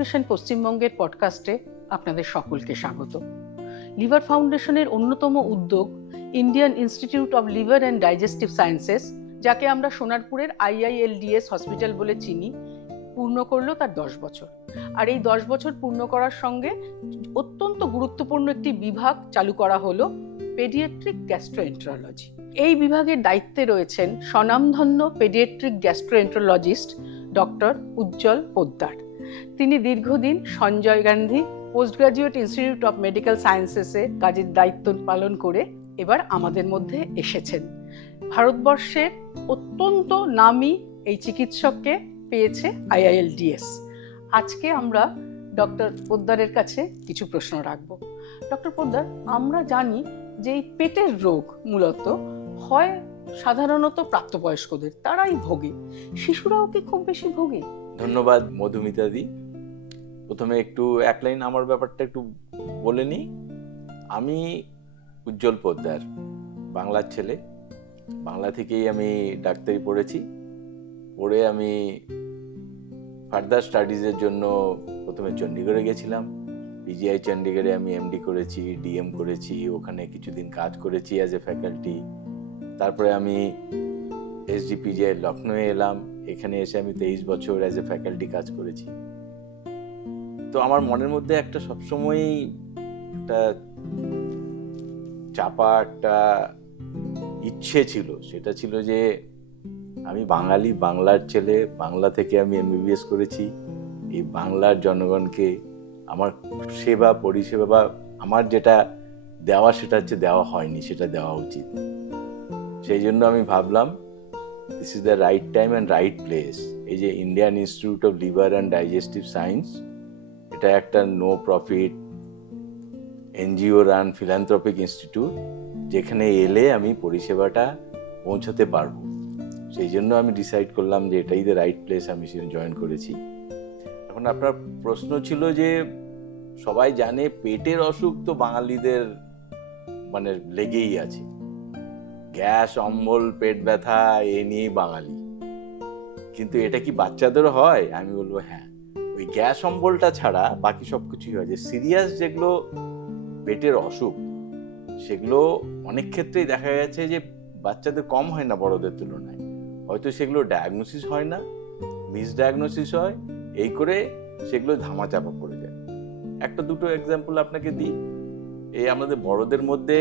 Foundation পশ্চিমবঙ্গের পডকাস্টে আপনাদের সকলকে স্বাগত। লিভার ফাউন্ডেশনের অন্যতম উদ্যোগ Indian Institute of Liver and digestive sciences, যাকে আমরা সোনারপুরের IILDS হসপিটাল বলে চিনি, পূর্ণ করলো তার 10 বছর। আর এই 10 বছর পূর্ণ করার সঙ্গে অত্যন্ত গুরুত্বপূর্ণ একটি বিভাগ চালু করা হলো, পেডিয়াট্রিক গ্যাস্ট্রোএন্টারোলজি। এই বিভাগের দায়িত্বে রয়েছেন স্বনামধন্য paediatric gastroenterologist doctor Ujjwal Poddar. তিনি দীর্ঘদিন Sanjay Gandhi post graduate institute of medical সায়েন্সেসে কাজের দায়িত্ব পালন করে এবার আমাদের মধ্যে এসেছেন। ভারতবর্ষের অত্যন্ত নামী এই চিকিৎসককে পেয়েছে IILDS। আজকে আমরা ডক্টর পোদ্দারের কাছে কিছু প্রশ্ন রাখব। ডক্টর পোদ্দার, আমরা জানি যে এই পেটের রোগ মূলত হয় সাধারণত প্রাপ্তবয়স্কদের, তারাই ভোগে, শিশুরাও কি খুব বেশি ভোগে? ধন্যবাদ মধুমিতা দি। প্রথমে একটু এক লাইন আমার ব্যাপারটা একটু বলে নিই। আমি উজ্জ্বল পোদ্দার, বাংলার ছেলে। বাংলা থেকেই আমি ডাক্তারি পড়েছি। পড়ে আমি ফার্দার স্টাডিজের জন্য প্রথমে চণ্ডীগড়ে গেছিলাম। PGI চণ্ডীগড়ে আমি MD করেছি, DM করেছি, ওখানে কিছুদিন কাজ করেছি অ্যাজ এ ফ্যাকাল্টি। তারপরে আমি SGPGI লখনৌয়ে এলাম। এখানে এসে আমি 23 বছর অ্যাজ এ ফ্যাকাল্টি কাজ করেছি। তো আমার মনের মধ্যে একটা সবসময়ই একটা চাপা একটা ইচ্ছে ছিল, সেটা ছিল যে আমি বাঙালি, বাংলার ছেলে, বাংলা থেকে আমি MBBS করেছি। এই বাংলার জনগণকে আমার সেবা পরিষেবা বা আমার যেটা দেওয়া সেটা হচ্ছে দেওয়া হয়নি, সেটা দেওয়া উচিত। সেই জন্য আমি ভাবলাম this is the right time and right place. এই যে Indian Institute of Liver and Digestive Science, এটা একটা no profit NGO run philanthropic institute, যেখানে এলে আমি পরিষেবাটা পৌঁছতে পারবো। সেই জন্য আমি ডিসাইড করলাম যে এটাই দ্য রাইট প্লেস, আমি জয়েন করেছি। এখন আপনার প্রশ্ন ছিল যে সবাই জানে পেটের অসুখ তো বাঙালিদের মানে লেগেই আছে, গ্যাস, অম্বল, পেট ব্যথা, এ নিয়েই বাঙালি। কিন্তু এটা কি বাচ্চাদেরও হয়? আমি বলবো হ্যাঁ। ওই গ্যাস অম্বলটা ছাড়া বাকি সবকিছুই হয়। যে সিরিয়াস যেগুলো পেটের অসুখ, সেগুলো অনেক ক্ষেত্রেই দেখা গেছে যে বাচ্চাদের কম হয় না বড়দের তুলনায়। হয়তো সেগুলো ডায়াগনোসিস হয় না, মিসডায়াগনোসিস হয়, এই করে সেগুলো ধামাচাপা পড়ে যায়। একটা দুটো এক্সাম্পল আপনাকে দিই। এই আমাদের বড়দের মধ্যে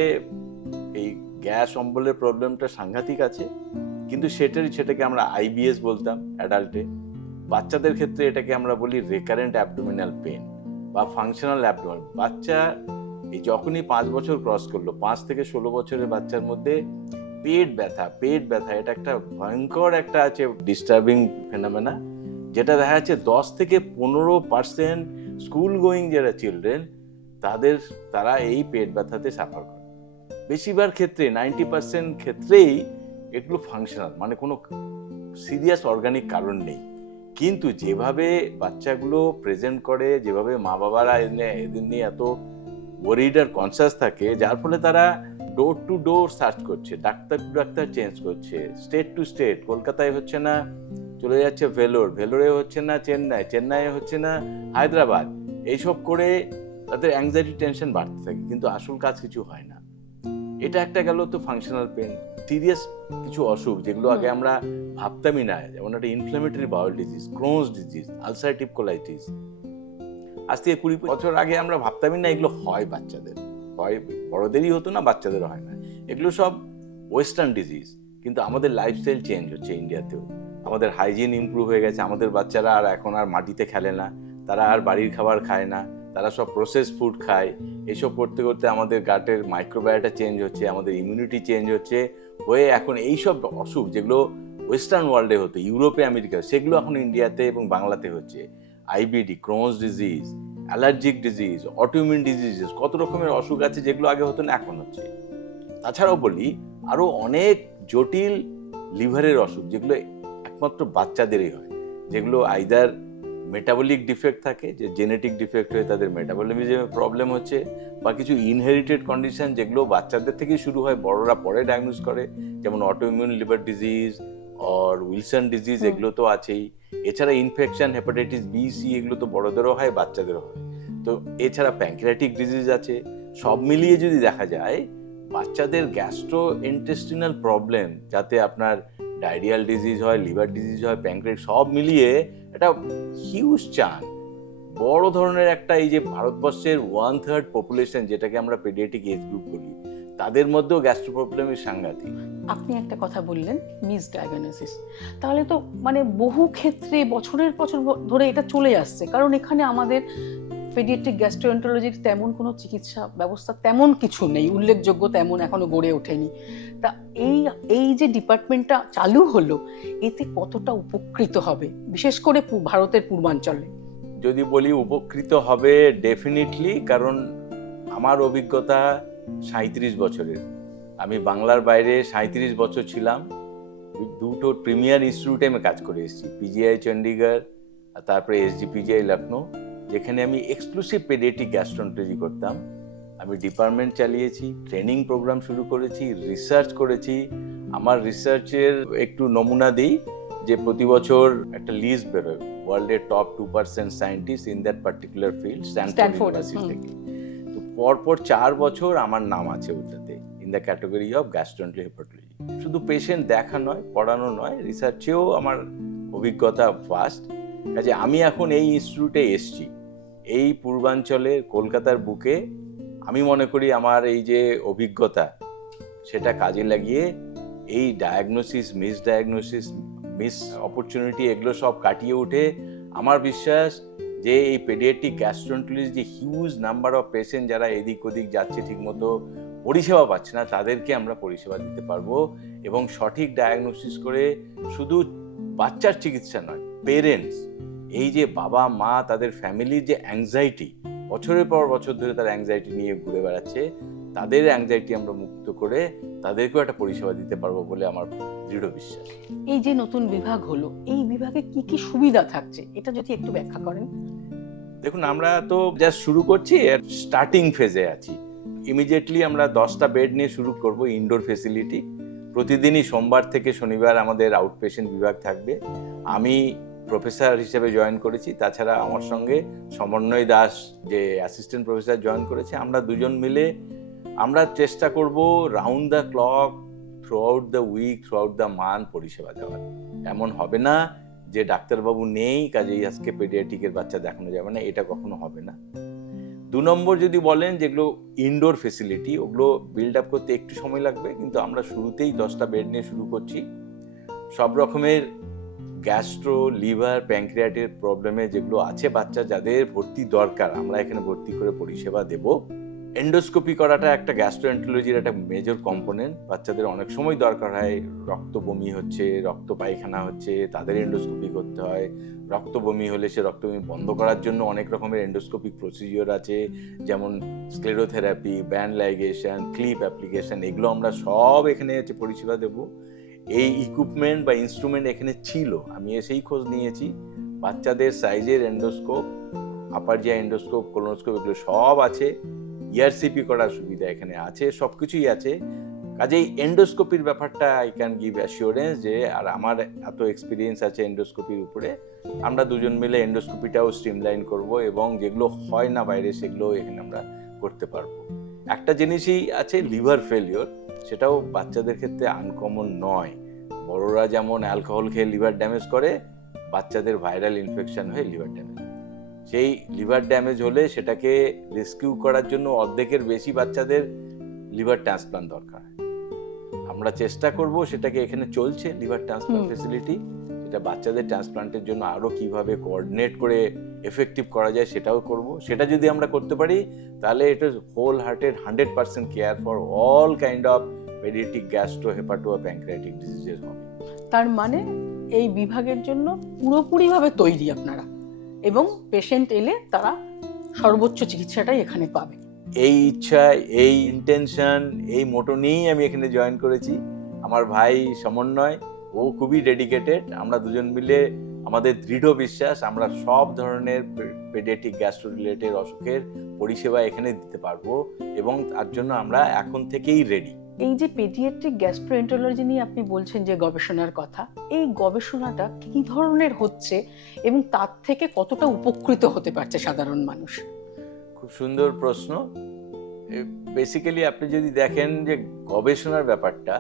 এই গ্যাস অম্বলের প্রবলেমটা সাংঘাতিক আছে, কিন্তু সেটাকে আমরা IBS বলতাম অ্যাডাল্টে। বাচ্চাদের ক্ষেত্রে এটাকে আমরা বলি রেকারেন্ট অ্যাবডোমিনাল পেন বা ফাংশনাল অ্যাবডোমিনাল। বাচ্চা এই যখনই 5 বছর ক্রস করলো, 5 থেকে 16 বছরের বাচ্চার মধ্যে পেট ব্যথা এটা একটা ভয়ঙ্কর একটা আছে ডিস্টার্বিং ফেনোমেনা, যেটা দেখা যাচ্ছে 10 থেকে 15% স্কুল গোয়িং যারা চিলড্রেন তারা এই পেট ব্যথাতে সাফার করে। বেশিরভাগ ক্ষেত্রে 90% ক্ষেত্রেই এগুলো ফাংশনাল, মানে কোনো সিরিয়াস অর্গানিক কারণ নেই। কিন্তু যেভাবে বাচ্চাগুলো প্রেজেন্ট করে, যেভাবে মা বাবারা এদের নিয়ে এত ওয়ারিড আর কনসাস থাকে, যার ফলে তারা ডোর টু ডোর সার্চ করছে, ডাক্তার টু ডাক্তার চেঞ্জ করছে, স্টেট টু স্টেট। কলকাতায় হচ্ছে না, চলে যাচ্ছে ভেলোরে হচ্ছে না চেন্নাইয়ে হচ্ছে না হায়দ্রাবাদ। এইসব করে তাদের অ্যাংজাইটি টেনশন বাড়তে থাকে, কিন্তু আসল কাজ কিছু হয় না। এটা একটা গেল তো ফাংশনাল পেন। সিরিয়াস কিছু অসুখ যেগুলো আগে আমরা ভাবতামই না, যেমন একটা inflammatory bowel disease, Crohn's disease, ulcerative colitis, আজ থেকে 20 বছর আগে আমরা ভাবতামই না এগুলো হয় বাচ্চাদের। হয় বড়দেরই হতো না, বাচ্চাদেরও হয় না। এগুলো সব ওয়েস্টার্ন ডিজিজ। কিন্তু আমাদের লাইফস্টাইল চেঞ্জ হচ্ছে ইন্ডিয়াতেও, আমাদের হাইজিন ইমপ্রুভ হয়ে গেছে। আমাদের বাচ্চারা এখন আর মাটিতে খেলে না, তারা আর বাড়ির খাবার খায় না, তারা সব প্রসেস ফুড খায়। এইসব করতে করতে আমাদের গাটের মাইক্রোবায়োটা চেঞ্জ হচ্ছে, আমাদের ইমিউনিটি চেঞ্জ হচ্ছে, হয়ে এখন এইসব অসুখ যেগুলো ওয়েস্টার্ন ওয়ার্ল্ডে হতো, ইউরোপে, আমেরিকা, সেগুলো এখন ইন্ডিয়াতে এবং বাংলাতে হচ্ছে। IBD, Crohn's disease, allergic disease, autoimmune diseases, কত রকমের অসুখ আছে যেগুলো আগে হতো না, এখন হচ্ছে। তাছাড়াও বলি আরো অনেক জটিল লিভারের অসুখ যেগুলো একমাত্র বাচ্চাদেরই হয়, যেগুলো আইদার মেটাবলিক ডিফেক্ট থাকে, যে জেনেটিক ডিফেক্ট হয়ে তাদের মেটাবলিজমে প্রবলেম হচ্ছে, বা কিছু ইনহেরিটেড কন্ডিশন যেগুলো বাচ্চাদের থেকেই শুরু হয়, বড়রা পরে ডায়াগনোস করে, যেমন অটোইমিউন লিভার ডিজিজ, আর উইলসন ডিজিজ, এগুলো তো আছেই। এছাড়া ইনফেকশন, হেপাটাইটিস বি, সি, এগুলো তো বড়দেরও হয়, বাচ্চাদেরও হয়। তো এছাড়া প্যানক্রিয়াটিক ডিজিজ আছে। সব মিলিয়ে যদি দেখা যায়, বাচ্চাদের গ্যাস্ট্রো ইন্টেস্টিনাল প্রবলেম, যাতে আপনার ডায়রিয়াল ডিজিজ হয়, লিভার ডিজিজ হয়, প্যানক্রিয়াটিক, সব মিলিয়ে একটা হিউজ চান, বড় ধরনের একটা, এই যে ভারতবর্ষের 1/3 পপুলেশন, যেটাকে আমরা পেডিয়াট্রিক এজ গ্রুপ বলি, তাদের মধ্যেও গ্যাস্ট্রো প্রবলেমের সাংঘাতিক। আপনি একটা কথা বললেন, মিস ডায়াগনোসিস। তাহলে তো মানে বহু ক্ষেত্রে বছরের বছর ধরে এটা চলে আসছে, কারণ এখানে আমাদের পেডিয়াট্রিক গ্যাস্ট্রোএন্টারোলজির তেমন কোনো চিকিৎসা ব্যবস্থা তেমন কিছু নেই, উল্লেখযোগ্য তেমন এখনো গড়ে ওঠেনি। তা এই এই যে ডিপার্টমেন্টটা চালু হলো, এতে কতটা উপকৃত হবে, বিশেষ করে ভারতের পূর্বাঞ্চলে? যদি বলি উপকৃত হবে, ডেফিনেটলি, কারণ আমার অভিজ্ঞতা 37 বছরের। আমি বাংলার বাইরে 37 বছর ছিলাম, দুটো প্রিমিয়ার ইনস্টিটিউটে আমি কাজ করে এসেছি, পিজিআই চণ্ডীগড় আর তারপরে এসজিপিজিআই লখনৌ, যেখানে আমি এক্সক্লুসিভ পেডিয়াট্রিক গ্যাস্ট্রোএন্টারোলজি করতাম। আমি ডিপার্টমেন্ট চালিয়েছি, ট্রেনিং প্রোগ্রাম শুরু করেছি, রিসার্চ করেছি। আমার রিসার্চের একটু নমুনা দিই, যে প্রতি বছর একটা লিস্ট বেরোয় ওয়ার্ল্ডের top 2% scientist in that particular field, Stanford university থেকে। তো পরপর 4 বছর আমার নাম আছে ওটাতে, in the category of gastroenterology hepatology. শুধু পেশেন্ট দেখা নয়, পড়ানো নয়, রিসার্চেও আমার অভিজ্ঞতা ফার্স্ট। কাজে আমি এখন এই ইনস্টিটিউটে এসছি, এই পূর্বাঞ্চলের কলকাতার বুকে। আমি মনে করি আমার এই যে অভিজ্ঞতা, সেটা কাজে লাগিয়ে এই ডায়াগনোসিস, মিস অপরচুনিটি, এগুলো সব কাটিয়ে উঠে আমার বিশ্বাস যে এই পেডিয়াট্রিক গ্যাস্ট্রোএন্টারোলজি, যে হিউজ নাম্বার অফ পেশেন্ট যারা এদিক ওদিক যাচ্ছে, ঠিকমতো পরিষেবা পাচ্ছে না, তাদেরকে আমরা পরিষেবা দিতে পারবো। এবং সঠিক ডায়াগনোসিস করে শুধু বাচ্চার চিকিৎসা নয়, পেরেন্টস, এই যে বাবা মা, তাদের ফ্যামিলির যে অ্যাংজাইটি, বছরের পর বছর ধরে তারা অ্যাংজাইটি নিয়ে ঘুরে বেড়াচ্ছে, তাদের অ্যাংজাইটি আমরা মুক্ত করে তাদেরকেও একটা পরিষেবা দিতে পারবো বলে আমার দৃঢ় বিশ্বাস। এই যে নতুন বিভাগ হলো, এই বিভাগে কি কি সুবিধা থাকছে, এটা যদি একটু ব্যাখ্যা করেন। দেখুন, আমরা তো জাস্ট শুরু করছি, স্টার্টিং ফেজে আছি। ইমিডিয়েটলি আমরা 10টা বেড নিয়ে শুরু করব, ইনডোর ফেসিলিটি। প্রতিদিনই সোমবার থেকে শনিবার আমাদের আউটপেশেন্ট বিভাগ থাকবে। আমি প্রফেসর হিসেবে জয়েন করেছি, তাছাড়া আমার সঙ্গে সমন্বয় দাস যে অ্যাসিস্ট্যান্ট প্রফেসর জয়েন করেছে। আমরা দুজন মিলে আমরা চেষ্টা করব round the clock, throughout the week, throughout the month পরিষেবা দেওয়ার। এমন হবে না যে ডাক্তারবাবু নেই কাজেই আজকে পেডিয়াট্রিকের বাচ্চা দেখানো যাবে না, এটা কখনো হবে না। 2 নম্বর যদি বলেন, যেগুলো ইনডোর ফেসিলিটি, ওগুলো বিল্ড আপ করতে একটু সময় লাগবে, কিন্তু আমরা শুরুতেই 10টা বেড নিয়ে শুরু করছি। সব রকমের গ্যাস্ট্রো, লিভার, প্যানক্রিয়াটের প্রবলেমে যেগুলো আছে বাচ্চা যাদের ভর্তি দরকার, আমরা এখানে ভর্তি করে পরিষেবা দেব। এন্ডোস্কোপি করাটা একটা গ্যাস্ট্রোএন্টারোলজির একটা মেজর কম্পোনেন্ট। বাচ্চাদের অনেক সময় দরকার হয়, রক্ত বমি হচ্ছে, রক্ত পায়খানা হচ্ছে, তাদের এন্ডোস্কোপি করতে হয়। রক্ত বমি হলে সে রক্ত বমি বন্ধ করার জন্য অনেক রকমের এন্ডোস্কোপিক প্রসিজিওর আছে, যেমন sclerotherapy, band ligation, clip application, এগুলো আমরা সব এখানে পরিষেবা দেব। এই ইকুইপমেন্ট বা ইনস্ট্রুমেন্ট এখানে ছিল, আমি এসেই খোঁজ নিয়েছি। বাচ্চাদের সাইজের এন্ডোস্কোপ, আপার যে এন্ডোস্কোপ, কোলোনোস্কোপ, এগুলো সব আছে। ইআরসিপি করার সুবিধা এখানে আছে, সব কিছুই আছে। কাজেই এন্ডোস্কোপির ব্যাপারটা আই ক্যান গিভ অ্যাসিওরেন্স যে, আর আমার এত এক্সপিরিয়েন্স আছে এন্ডোস্কোপির উপরে, আমরা দুজন মিলে এন্ডোস্কোপিটাও স্ট্রিমলাইন করব এবং যেগুলো হয় না বাইরে সেগুলো এখানে আমরা করতে পারবো। একটা জিনিসই আছে, লিভার ফেলিওর, সেটাও বাচ্চাদের ক্ষেত্রে আনকমন নয়। বড়রা যেমন অ্যালকোহল খেয়ে লিভার ড্যামেজ করে, বাচ্চাদের ভাইরাল ইনফেকশন হয়ে লিভার ড্যামেজ। সেই লিভার ড্যামেজ হলে সেটাকে রেস্কিউ করার জন্য অর্ধেকের বেশি বাচ্চাদের লিভার ট্রান্সপ্লান্ট দরকার। আমরা চেষ্টা করব, সেটাকে এখানে চলছে লিভার ট্রান্সপ্লান্ট ফেসিলিটি, সেটা বাচ্চাদের ট্রান্সপ্লান্টের জন্য আরও কিভাবে কোঅর্ডিনেট করে এফেক্টিভ করা যায় সেটাও করব। সেটা যদি আমরা করতে পারি, তাহলে এটা whole hearted 100% care for all kind of paediatric gastro, hepato, pancreatic diseases হবে। তার মানে এই বিভাগের জন্য পুরোপুরিভাবে তৈরি আপনারা, এবং পেশেন্ট এলে তারা সর্বোচ্চ চিকিৎসাটাই এখানে পাবে। এই ইচ্ছা, এই ইন্টেনশন, এই মোটো নিয়েই আমি এখানে জয়েন করেছি। আমার ভাই সমন্বয়, ও খুবই ডেডিকেটেড। আমরা দুজন মিলে, আমাদের দৃঢ় বিশ্বাস আমরা সব ধরনের পেডিয়াট্রিক গ্যাস্ট্রো রিলেটেড অসুখের পরিষেবা এখানে দিতে পারবো, এবং তার জন্য আমরা এখন থেকেই রেডি। এই যে পেডিয়াট্রিক গ্যাস্ট্রোএন্টারোলজি নিয়ে আপনি বলছেন যে গবেষণার কথা, এই গবেষণাটা কি ধরনের হচ্ছে এবং তার থেকে কতটা উপকৃত হতে পারছে সাধারণ মানুষ? খুব সুন্দর প্রশ্ন। বেসিক্যালি আপনি যদি দেখেন যে গবেষণার ব্যাপারটা,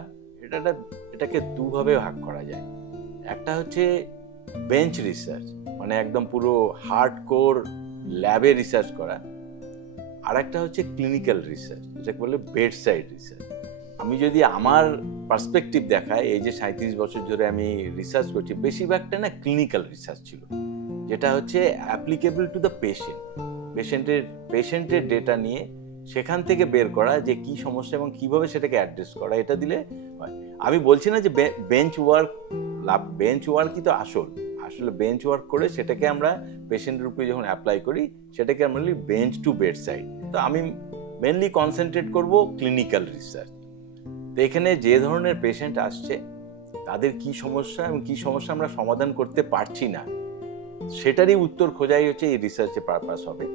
এটাকে দুভাবে ভাগ করা যায়। একটা হচ্ছে বেঞ্চ রিসার্চ, মানে একদম পুরো হার্ডকোর ল্যাবে রিসার্চ করা। আর একটা হচ্ছে ক্লিনিক্যাল রিসার্চ, যেটাকে বলে বেড সাইড রিসার্চ। আমি যদি আমার পার্সপেক্টিভ দেখাই, এই যে 37 বছর ধরে আমি রিসার্চ করছি, বেশিরভাগটা না ক্লিনিক্যাল রিসার্চ ছিল, যেটা হচ্ছে অ্যাপ্লিকেবল টু দ্য পেশেন্টের ডেটা নিয়ে সেখান থেকে বের করা যে কি সমস্যা এবং কিভাবে সেটাকে অ্যাড্রেস করা, এটা দিলে হয়। আমি বলছি না যে বেঞ্চ ওয়ার্কই তো আসলে বেঞ্চ ওয়ার্ক করে সেটাকে আমরা পেশেন্টের উপরে যখন অ্যাপ্লাই করি, সেটাকে আমরা বলি বেঞ্চ টু বেড সাইড। তো আমি মেনলি কনসেন্ট্রেট করব ক্লিনিক্যাল রিসার্চ। তো এখানে যে ধরনের পেশেন্ট আসছে, তাদের কি সমস্যা এবং কি সমস্যা আমরা সমাধান করতে পারছি না, সেটারই উত্তর খোঁজাই হচ্ছে এই রিসার্চের পারপাস হবে।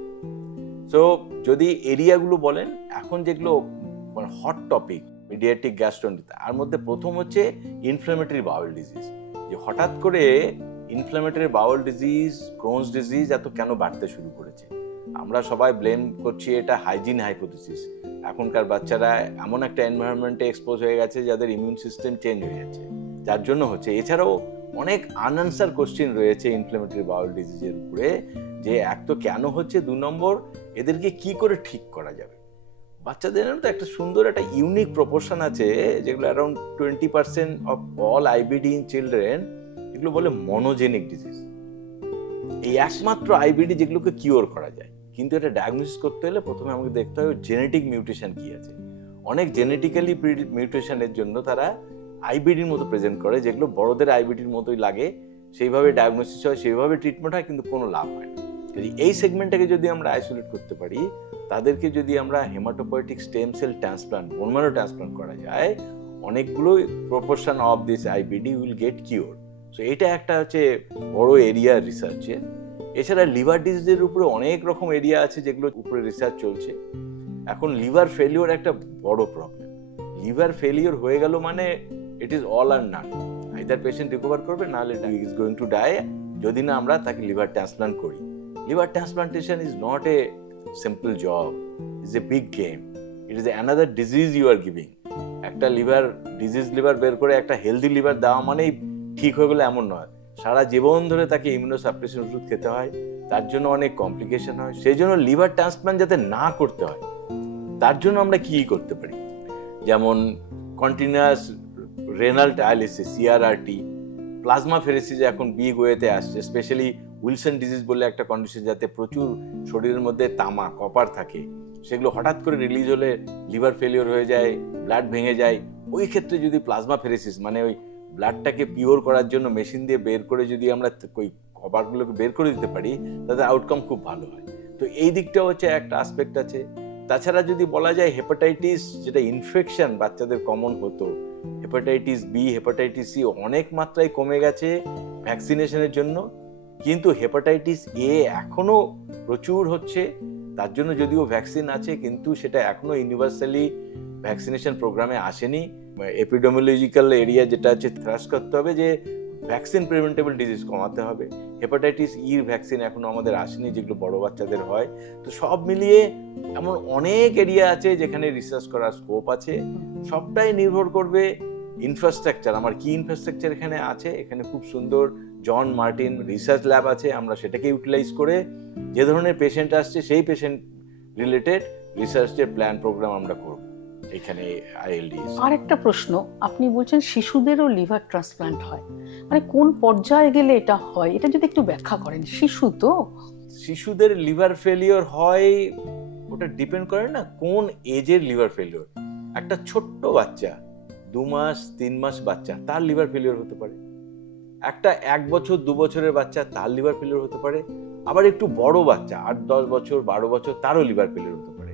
সো যদি এরিয়াগুলো বলেন, এখন যেগুলো মানে হট টপিক পেডিয়াট্রিক গ্যাস্ট্রোএন্টারোলজি, তার মধ্যে প্রথম হচ্ছে ইনফ্ল্যামেটরি বাউল ডিজিজ। যে হঠাৎ করে inflammatory bowel disease, Crohn's disease এত কেন বাড়তে শুরু করেছে? আমরা সবাই ব্লেম করছি এটা হাইজিন হাইপোথিসিস। এখনকার বাচ্চারা এমন একটা এনভায়রনমেন্টে এক্সপোজ হয়ে গেছে যাদের ইমিউন সিস্টেম চেঞ্জ হয়ে যাচ্ছে, যার জন্য হচ্ছে। এছাড়াও অনেক আনআনসার কোশ্চেন রয়েছে ইনফ্ল্যামেটরি বাউল ডিজিজের উপরে, যে এক তো কেন হচ্ছে, 2 নম্বর এদেরকে কি করে ঠিক করা যাবে। বাচ্চাদের তো একটা সুন্দর একটা ইউনিক প্রপোর্শন আছে, যেগুলো around 20% of all IBD in children, এগুলো বলে মনোজেনিক ডিজিজ। এই একমাত্র আইবিডি যেগুলোকে কিওর করা যায়, কিন্তু এটা ডায়াগনোসিস করতে হলে প্রথমে আমাকে দেখতে হবে জেনেটিক মিউটেশন কি আছে। অনেক জেনেটিক্যালি মিউটেশনের জন্য তারা আইবিডির মতো প্রেজেন্ট করে, যেগুলো বড়দের আইবিডির মতোই লাগে, সেইভাবে ডায়াগনোসিস হয়, সেইভাবে ট্রিটমেন্ট হয়, কিন্তু কোনো লাভ হয় না। এই সেগমেন্টটাকে যদি আমরা আইসোলেট করতে পারি, তাদেরকে যদি আমরা haematopoietic stem cell transplant, bone marrow transplant করা যায়, অনেকগুলো proportion of this IBD will get cure. So এটা একটা হচ্ছে বড় এরিয়া রিসার্চের। এছাড়া লিভার ডিজিজের উপরে অনেক রকম এরিয়া আছে যেগুলোর উপরে রিসার্চ চলছে। এখন লিভার ফেলিওর একটা বড় প্রবলেম। লিভার ফেলিওর হয়ে গেল মানে it is all or none. Either patient recover করবে, নাহলে ইজ গোয়িং টু ডাই, যদি না আমরা তাকে লিভার ট্রান্সপ্লান্ট করি। Liver transplantation is not a simple job, is a big game. It is another disease you are giving. একটা liver বের করে একটা হেলদি লিভার দেওয়া মানেই ঠিক হয়ে গেলে এমন নয়। সারা জীবন ধরে তাকে ইমিউনোসাপ্রেশন ওষুধ খেতে হয়, তার জন্য অনেক কমপ্লিকেশন হয়। সেই জন্য লিভার ট্রান্সপ্লান্ট যাতে না করতে হয়, তার জন্য আমরা কি করতে পারি, যেমন কন্টিনিউয়াস রেনাল ডায়ালিসিস, সিআরআরটি, প্লাজমা ফেরেসিস এখন বিগ ওয়েতে আসছে। স্পেশালি উইলসন ডিজিজ বলে একটা কন্ডিশন, যাতে প্রচুর শরীরের মধ্যে তামা, কপার থাকে, সেগুলো হঠাৎ করে রিলিজ হলে লিভার ফেলিওর হয়ে যায়, ব্লাড ভেঙে যায়। ওই ক্ষেত্রে যদি প্লাজমা ফেরেসিস, মানে ওই ব্লাডটাকে পিওর করার জন্য মেশিন দিয়ে বের করে যদি আমরা ওই কপারগুলোকে বের করে দিতে পারি, তাদের আউটকাম খুব ভালো হয়। তো এই দিকটা হচ্ছে একটা আসপেক্ট আছে। তাছাড়া যদি বলা যায় হেপাটাইটিস, যেটা ইনফেকশন বাচ্চাদের কমন হতো, হেপাটাইটিস বি, হেপাটাইটিস সি অনেক মাত্রায় কমে গেছে ভ্যাকসিনেশনের জন্য, কিন্তু হেপাটাইটিস এ এখনো প্রচুর হচ্ছে। তার জন্য যদিও ভ্যাকসিন আছে, কিন্তু সেটা এখনো ইউনিভার্সালি ভ্যাকসিনেশন প্রোগ্রামে আসেনি। এপিডেমিওলজিক্যাল এরিয়া যেটা আছে, থ্রাস্ট করতে হবে যে ভ্যাকসিন প্রিভেন্টেবল ডিজিজ কমাতে হবে। হেপাটাইটিস ইর ভ্যাকসিন এখনো আমাদের আসেনি, যেগুলো বড় বাচ্চাদের হয়। তো সব মিলিয়ে এমন অনেক এরিয়া আছে যেখানে রিসার্চ করার স্কোপ আছে। সবটাই নির্ভর করবে ইনফ্রাস্ট্রাকচার। আমার কি ইনফ্রাস্ট্রাকচার এখানে আছে। এখানে খুব সুন্দর জন মার্টিন রিসার্চ ল্যাব আছে, আমরা সেটাকে ইউটিলাইজ করে যে ধরনের পেশেন্ট আসছে সেই পেশেন্ট রিলেটেড রিসার্চের প্ল্যান প্রোগ্রাম আমরা করব এখানে আইএলডি। আর একটা প্রশ্ন, আপনি বলছেন শিশুদেরও লিভার ট্রান্সপ্লান্ট হয়, মানে কোন পর্যায়ে গেলে এটা হয়, এটা যদি একটু ব্যাখ্যা করেন। শিশুদের লিভার ফেলিওর হয়, ওটা ডিপেন্ড করে না কোন এজের লিভার ফেলিওর। একটা ছোট্ট বাচ্চা, 2 মাস 3 মাস বাচ্চা, তার লিভার ফেলিওর হতে পারে। একটা 1 বছর 2 বছরের বাচ্চা, তার লিভার ফেলিওর হতে পারে। আবার একটু বড় বাচ্চা, 8-10 বছর 12 বছর, তারও লিভার ফেলিওর হতে পারে।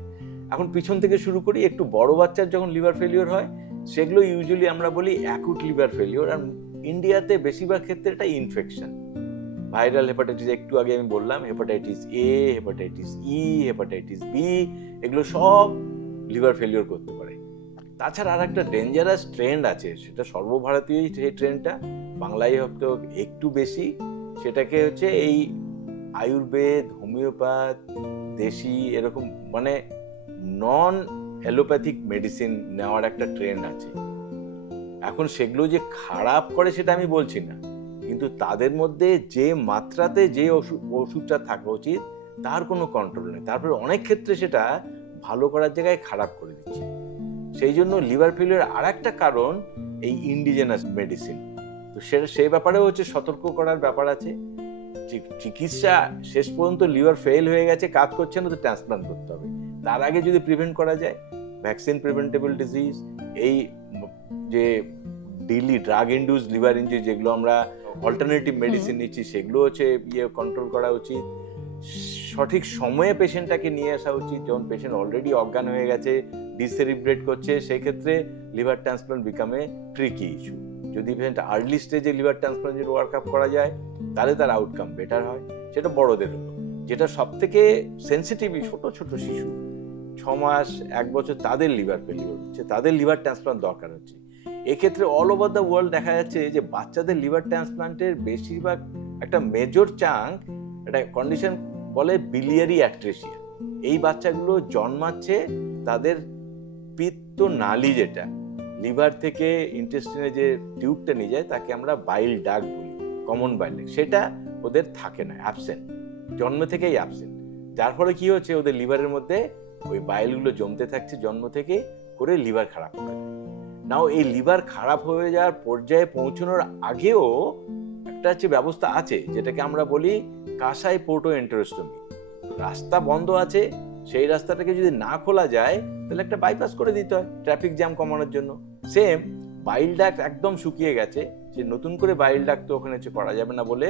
এখন পিছন থেকে শুরু করি, একটু বড় বাচ্চার যখন লিভার ফেলিওর হয়, সেগুলো ইউজুয়ালি আমরা বলি অ্যাকুট লিভার ফেলিওর। আর ইন্ডিয়াতে বেশিরভাগ ক্ষেত্রে এটা ইনফেকশন, ভাইরাল হেপাটাইটিস, একটু আগে আমি বললাম, hepatitis A, hepatitis E, hepatitis B, এগুলো সব লিভার ফেলিওর করতে পারে। তাছাড়া আর একটা ডেঞ্জারাস ট্রেন্ড আছে, সেটা সর্বভারতীয় সেই ট্রেন্ডটা, বাংলায় হয়তো একটু বেশি, সেটাকে হচ্ছে এই আয়ুর্বেদ, হোমিওপ্যাথ, দেশি এরকম মানে নন অ্যালোপ্যাথিক মেডিসিন নেওয়ার একটা ট্রেন্ড আছে। এখন সেগুলো যে খারাপ করে সেটা আমি বলছি না, কিন্তু তাদের মধ্যে যে মাত্রাতে যে ওষুধটা থাকা উচিত তার কোনো কন্ট্রোল নেই, তারপরে অনেক ক্ষেত্রে সেটা ভালো করার জায়গায় খারাপ করে দিচ্ছে। সেই জন্য লিভার ফেলিওর আর একটা কারণ এই ইন্ডিজেনাস মেডিসিন। তো সেই ব্যাপারেও হচ্ছে সতর্ক করার ব্যাপার আছে। চিকিৎসা শেষ পর্যন্ত লিভার ফেল হয়ে গেছে, কাজ করছে না, তো ট্রান্সপ্লান্ট করতে হবে। তার আগে যদি প্রিভেন্ট করা যায়, ভ্যাকসিন প্রিভেন্টেবল ডিজিজ, এই যে daily drug induce liver injury যেগুলো আমরা অল্টারনেটিভ মেডিসিন নিচ্ছি, সেগুলো হচ্ছে কন্ট্রোল করা উচিত। সঠিক সময়ে পেশেন্টটাকে নিয়ে আসা উচিত। যখন পেশেন্ট অলরেডি অজ্ঞান হয়ে গেছে, ডিসেরিব্রেট করছে, সেই ক্ষেত্রে লিভার ট্রান্সপ্লান্ট বিকামে ট্রিকি ইস্যু। যদি পেশেন্ট আর্লি স্টেজে লিভার ট্রান্সপ্লান্টের ওয়ার্কআপ করা যায়, তাহলে তার আউটকাম বেটার হয়। সেটা বড়দের হলো। যেটা সব থেকে সেন্সিটিভ, ছোট ছোট শিশু 6 মাস 1 বছর, তাদের লিভার ফেলিওর হচ্ছে, তাদের লিভার ট্রান্সপ্লান্ট দরকার হচ্ছে। এক্ষেত্রে অল ওভার দ্য ওয়ার্ল্ড দেখা যাচ্ছে যে বাচ্চাদের লিভার ট্রান্সপ্লান্টের বেশিরভাগ একটা মেজর চাঙ্ক একটা কন্ডিশন বলে বিলিয়ারি অ্যাট্রেসিয়া। এই বাচ্চাগুলো জন্মাচ্ছে, তাদের পিত্ত নালী, যেটা লিভার থেকে ইন্টেস্টিনে যে টিউবটা নিয়ে যায়, তাকে আমরা বাইল ডাক্ট বলি, কমন বাইল ডাক্ট, সেটা ওদের থাকে না, অ্যাবসেন্ট, জন্ম থেকেই অ্যাবসেন্ট। যার ফলে কি হচ্ছে, ওদের লিভারের মধ্যে ওই বাইলগুলো জমতে থাকছে জন্ম থেকে, করে লিভার খারাপ করে। নাও এই লিভার খারাপ হয়ে যাওয়ার পর্যায়ে পৌঁছানোর আগেও একটা হচ্ছে ব্যবস্থা আছে, যেটাকে আমরা বলি কাঁসাই পোর্টো এন্টেরোস্টমি। রাস্তা বন্ধ আছে, সেই রাস্তাটাকে যদি না খোলা যায়, তাহলে একটা বাইপাস করে দিতে হয় ট্রাফিক জ্যাম কমানোর জন্য। সেম বাইল ডাক্ট একদম শুকিয়ে গেছে, যে নতুন করে বাইল ডাক্ট তো ওখানে করা যাবে না বলে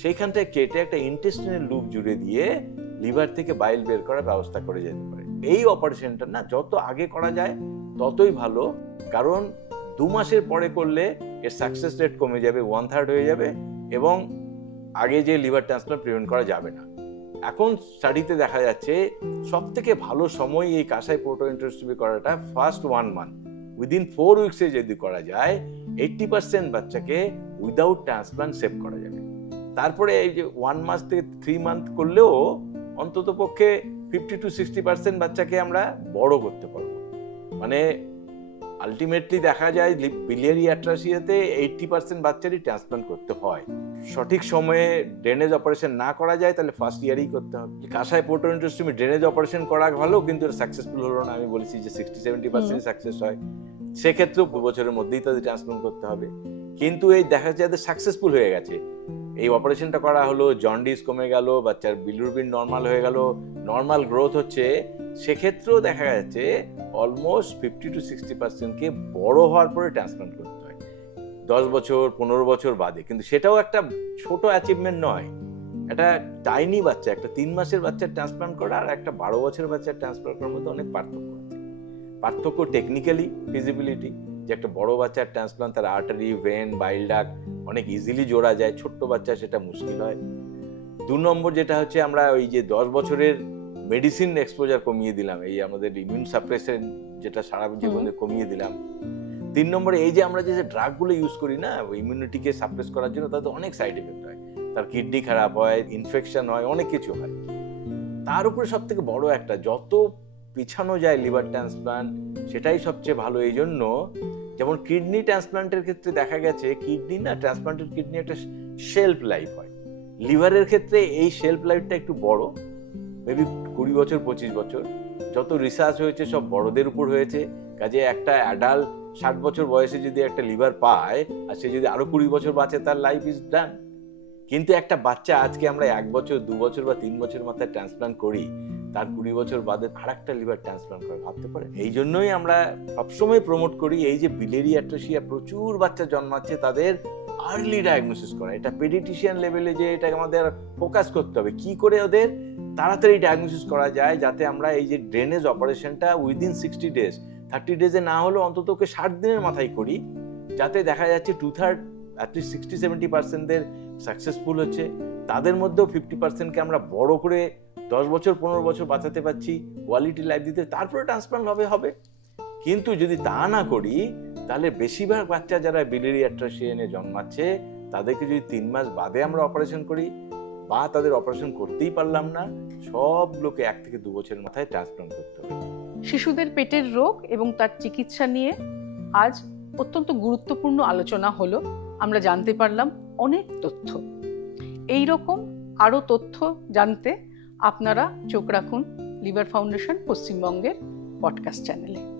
সেইখানটায় কেটে একটা ইন্টেস্টিনাল লুপ জুড়ে দিয়ে লিভার থেকে বাইল বের করার ব্যবস্থা করে যেতে পারে। এই অপারেশনটা না যত আগে করা যায় ততই ভালো, কারণ 2 মাসের পরে করলে এর সাকসেস রেট কমে যাবে, 1/3 হয়ে যাবে, এবং আগে যে লিভার ট্রান্সপ্লান্ট প্রিভেন্ট করা যাবে না। এখন স্টাডিতে দেখা যাচ্ছে সব থেকে ভালো সময় এই কাঁসাই পোর্টো এন্টেরোস্টমি করাটা ফার্স্ট 1 মান্থ, উইদিন 4 উইকসে যদি করা যায় 80% বাচ্চাকে উইদাউট ট্রান্সপ্লান্ট সেভ করা যাবে। তারপরে এই যে 1 মাস থেকে 3 মান্থ করলেও অন্তত পক্ষে 50 to 60% বাচ্চাকে আমরা বড় করতে পারবো। মানে আলটিমেটলি দেখা যায় বিলিয়ারি অ্যাট্রাসিয়াতে 80% বাচ্চারই ট্রান্সপ্লান্ট করতে হয়। সঠিক সময়ে ড্রেনেজ অপারেশন না করা যায়, তাহলে ফার্স্ট ইয়ারেই করতে হবে। কাঁসাই পোর্টো এন্টেরোস্টমি ড্রেনেজ অপারেশন করা ভালো, কিন্তু সাকসেসফুল হলো না। আমি বলেছি যে 60-70% সাকসেস হয়, সেক্ষেত্রেও 2 বছরের মধ্যেই তাদের ট্রান্সপ্লান্ট করতে হবে। কিন্তু এই দেখা যাচ্ছে যাদের সাকসেসফুল হয়ে গেছে, এই অপারেশনটা করা হলো, জন্ডিস কমে গেল, বাচ্চার বিলিরুবিন নর্মাল হয়ে গেল, নর্মাল গ্রোথ হচ্ছে, সেক্ষেত্রেও দেখা যাচ্ছে অলমোস্ট 50 to 60%কে বড় হওয়ার পরে ট্রান্সপ্লান্ট করতে হয়, 10 বছর 15 বছর বাদে। কিন্তু সেটাও একটা ছোট অ্যাচিভমেন্ট নয়। একটা টাইনি বাচ্চা, একটা 3 মাসের বাচ্চার ট্রান্সপ্লান্ট করা আর একটা 12 বছরের বাচ্চার ট্রান্সপ্লান্ট করার মধ্যে অনেক পার্থক্য আছে। পার্থক্য টেকনিক্যালি ফিজিবিলিটি, যে একটা বড় বাচ্চার ট্রান্সপ্লান্ট তার আর্টারি, ভেন, বাইল ডাক্ট অনেক ইজিলি জোড়া যায়, ছোট্ট বাচ্চা সেটা মুশকিল হয়। 2 নম্বর যেটা হচ্ছে, আমরা ওই যে 10 বছরের মেডিসিন এক্সপোজার কমিয়ে দিলাম, এই আমাদের ইমিউন সাপ্রেসেন্ট যেটা সারা জীবনে কমিয়ে দিলাম। 3 নম্বরে এই যে আমরা যে ড্রাগগুলো ইউজ করি না ইমিউনিটিকে সাপ্রেস করার জন্য, তাতে অনেক সাইড এফেক্ট হয়, তার কিডনি খারাপ হয়, ইনফেকশন হয়, অনেক কিছু হয়। তার উপরে সব থেকে বড় একটা, যত পিছানো যায় লিভার ট্রান্সপ্লান্ট সেটাই সবচেয়ে ভালো। এই জন্য যেমন কিডনি ট্রান্সপ্লান্টের ক্ষেত্রে দেখা গেছে, কিডনি না, ট্রান্সপ্লান্টেড কিডনি একটা শেলফ লাইফ হয়। লিভারের ক্ষেত্রে এই শেলফ লাইফটা একটু বড়, মেবি 20 বছর 25 বছর। যত রিসার্চ হয়েছে সব বড়দের উপর হয়েছে, কাজে একটা অ্যাডাল্ট 60 বছর বয়সে যদি একটা লিভার পায়, আর সে যদি আরো 20 বছর বাঁচে, তার লাইফ ইজ ডান। কিন্তু একটা বাচ্চা আজকে আমরা 1 বছর 2 বছর বা 3 বছর মাথায় ট্রান্সপ্লান্ট করি, তার 20 বছর বাদে আরেকটা লিভার ট্রান্সপ্লান্ট করে, ভাবতে পারে? এই জন্যই আমরা সবসময় প্রমোট করি এই যে বিলিয়ারি অ্যাট্রেসিয়া প্রচুর বাচ্চা জন্মাচ্ছে, তাদের আর্লি ডায়াগনোসিস করা। এটা পেডিয়াট্রিশিয়ান লেভেলে যে এটা আমাদের ফোকাস করতে হবে, কি করে ওদের তাড়াতাড়ি ডায়াগনোসিস করা যায়, যাতে আমরা এই যে ড্রেনেজ অপারেশনটা উইদিন 60 ডেজ, 30 ডেজে না হলেও অন্তত 60 দিনের মাথায় করি, যাতে দেখা যাচ্ছে 2/3 অ্যাটলিস্ট 60-70%দের সাকসেসফুল হচ্ছে। তাদের মধ্যেও 50%কে আমরা বড় করে 10 বছর 15 বছর বাঁচাতে পারছি, কোয়ালিটি লাইফ দিতে, তারপরে ট্রান্সপ্লান্ট হবে। কিন্তু যদি তা না করি তাহলে বেশিরভাগ বাচ্চা যারা বিলিয়ারি অ্যাট্রাসিয়ানে জন্মাচ্ছে তাদেরকে যদি 3 মাস বাদে আমরা অপারেশন করি বা তাদের অপারেশন করতেই পারলাম না, সবগুলোকে 1 থেকে 2 বছরের মাথায় ট্রান্সপ্লান্ট করতে হবে। শিশুদের পেটের রোগ এবং তার চিকিৎসা নিয়ে আজ অত্যন্ত গুরুত্বপূর্ণ আলোচনা হলো। আমরা জানতে পারলাম অনেক তথ্য। এই রকম আরও তথ্য জানতে আপনারা চোখ রাখুন লিভার ফাউন্ডেশন পশ্চিমবঙ্গের পডকাস্ট চ্যানেলে।